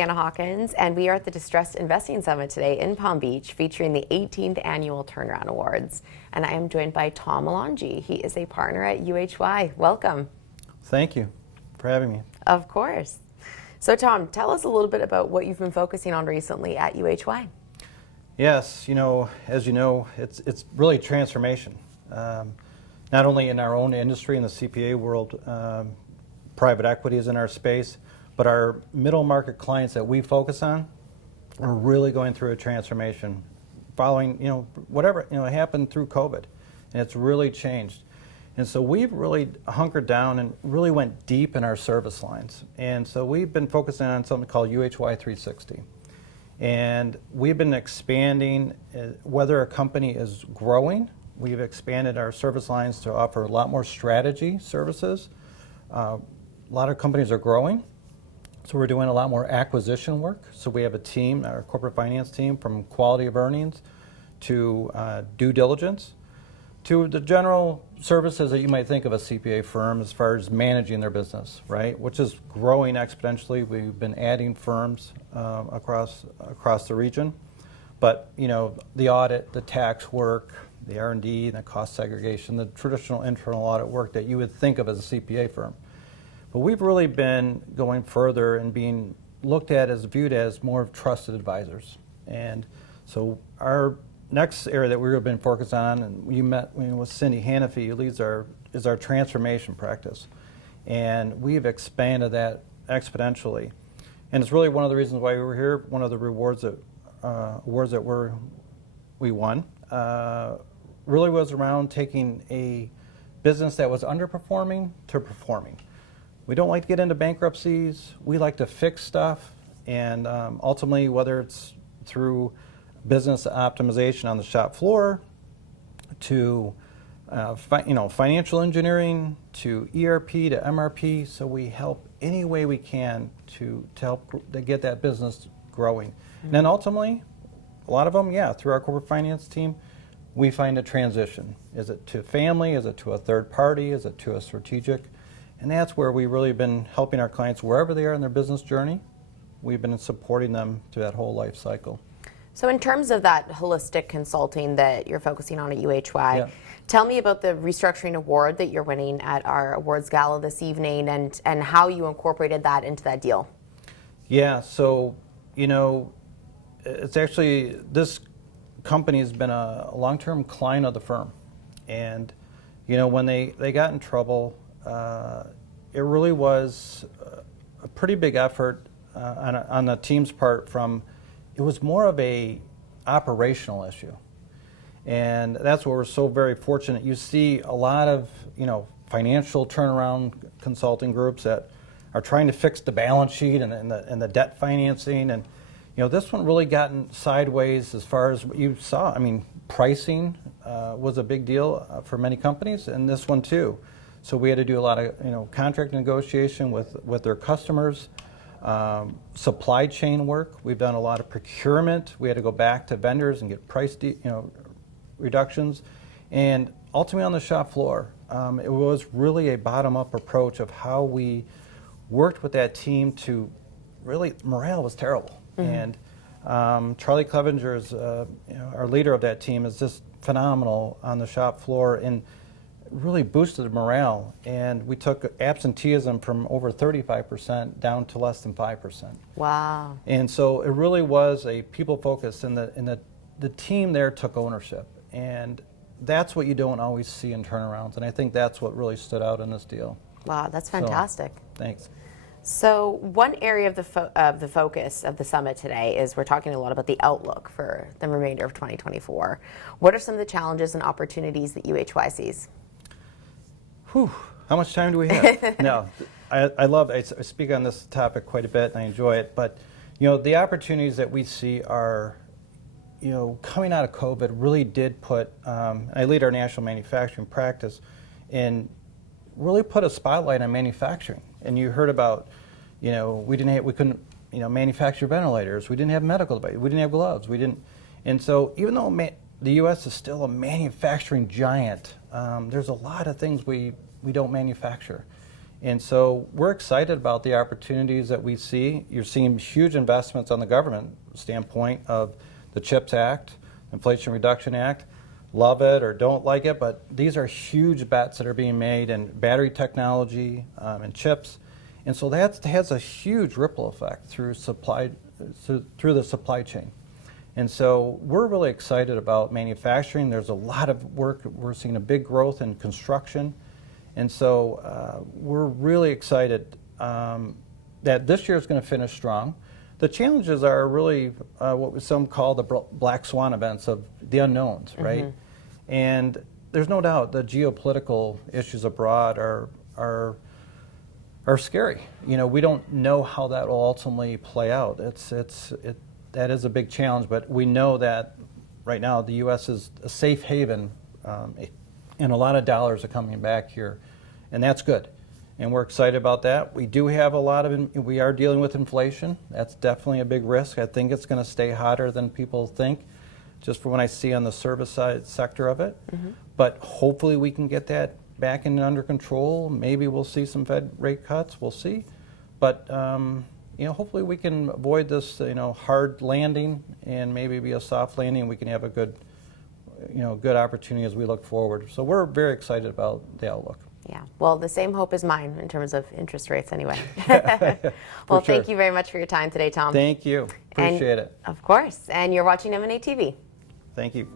Anna Hawkins, and we are at the Distressed Investing Summit today in Palm Beach, featuring the 18th Annual Turnaround Awards. And I am joined by Tom Alongi. He is a partner at UHY. Welcome. Thank you for having me. Of course. So Tom, tell us a little bit about what you've been focusing on recently at UHY. Yes, as you know, it's really transformation. Not only in our own industry, in the CPA world, private equity is in our space, but our middle market clients that we focus on are really going through a transformation following, whatever, happened through COVID, and it's really changed. And so we've really hunkered down and really went deep in our service lines. And so we've been focusing on something called UHY 360. And we've been expanding, whether a company is growing, we've expanded our service lines to offer a lot more strategy services. A lot of companies are growing, so we're doing a lot more acquisition work. So we have a team, our corporate finance team, from quality of earnings to due diligence to the general services that you might think of a CPA firm as far as managing their business, right? Which is growing exponentially. We've been adding firms across the region. But, the audit, the tax work, the R&D, the cost segregation, the traditional internal audit work that you would think of as a CPA firm. But we've really been going further and being looked at as viewed as more of trusted advisors. And so our next area that we've been focused on, and you met with Cindy Hannafy, who leads is our transformation practice. And we've expanded that exponentially. And it's really one of the reasons why we were here. One of the awards that we won really was around taking a business that was underperforming to performing. We don't like to get into bankruptcies. We like to fix stuff, and ultimately, whether it's through business optimization on the shop floor, to financial engineering, to ERP, to MRP, so we help any way we can to help to get that business growing. Mm-hmm. And then ultimately, a lot of them, through our corporate finance team, we find a transition. Is it to family? Is it to a third party? Is it to a strategic? And that's where we've really been helping our clients wherever they are in their business journey. We've been supporting them through that whole life cycle. So in terms of that holistic consulting that you're focusing on at UHY, tell me about the restructuring award that you're winning at our awards gala this evening, and how you incorporated that into that deal. Yeah, so, it's actually, this company has been a long-term client of the firm. And, when they got in trouble, it really was a pretty big effort on the team's part. It was more of a operational issue, and that's where we're so very fortunate. You see a lot of financial turnaround consulting groups that are trying to fix the balance sheet and the debt financing, and this one really gotten sideways as far as what you saw. I mean, pricing was a big deal for many companies, and this one too. So we had to do a lot of contract negotiation with their customers, supply chain work. We've done a lot of procurement. We had to go back to vendors and get price reductions, and ultimately on the shop floor, it was really a bottom-up approach of how we worked with that team to really, morale was terrible. Mm-hmm. And Charlie Clevenger is our leader of that team, is just phenomenal on the shop floor and really boosted morale. And we took absenteeism from over 35% down to less than 5%. Wow. And so it really was a people focus, and the team there took ownership. And that's what you don't always see in turnarounds, and I think that's what really stood out in this deal. Wow, that's fantastic. So, thanks. So one area of the focus of the summit today is we're talking a lot about the outlook for the remainder of 2024. What are some of the challenges and opportunities that UHY sees? Whew, how much time do we have? No, I speak on this topic quite a bit, and I enjoy it, but the opportunities that we see are, coming out of COVID really did put, I lead our national manufacturing practice, and really put a spotlight on manufacturing. And you heard about, we couldn't, manufacture ventilators. We didn't have medical devices. We didn't have gloves. And so even though the U.S. is still a manufacturing giant, there's a lot of things we don't manufacture. And so we're excited about the opportunities that we see. You're seeing huge investments on the government standpoint of the CHIPS Act, Inflation Reduction Act. Love it or don't like it, but these are huge bets that are being made in battery technology and chips. And so that has a huge ripple effect through the supply chain. And so we're really excited about manufacturing. There's a lot of work. We're seeing a big growth in construction. And so we're really excited that this year is going to finish strong. The challenges are really what some call the black swan events of the unknowns, right? And there's no doubt the geopolitical issues abroad are scary. You know, we don't know how that will ultimately play out. That is a big challenge, but we know that right now the U.S. is a safe haven, and a lot of dollars are coming back here, and that's good. And we're excited about that. We do have we are dealing with inflation. That's definitely a big risk. I think it's going to stay hotter than people think, just from what I see on the service side sector of it. But hopefully we can get that back and under control. Maybe we'll see some Fed rate cuts. We'll see. But hopefully we can avoid this hard landing and maybe be a soft landing. We can have a good opportunity as we look forward. So we're very excited about the outlook. Yeah, well, the same hope is mine in terms of interest rates anyway. Sure. Well, thank you very much for your time today, Tom. Thank you. Appreciate it. Of course. And you're watching M&A TV. Thank you.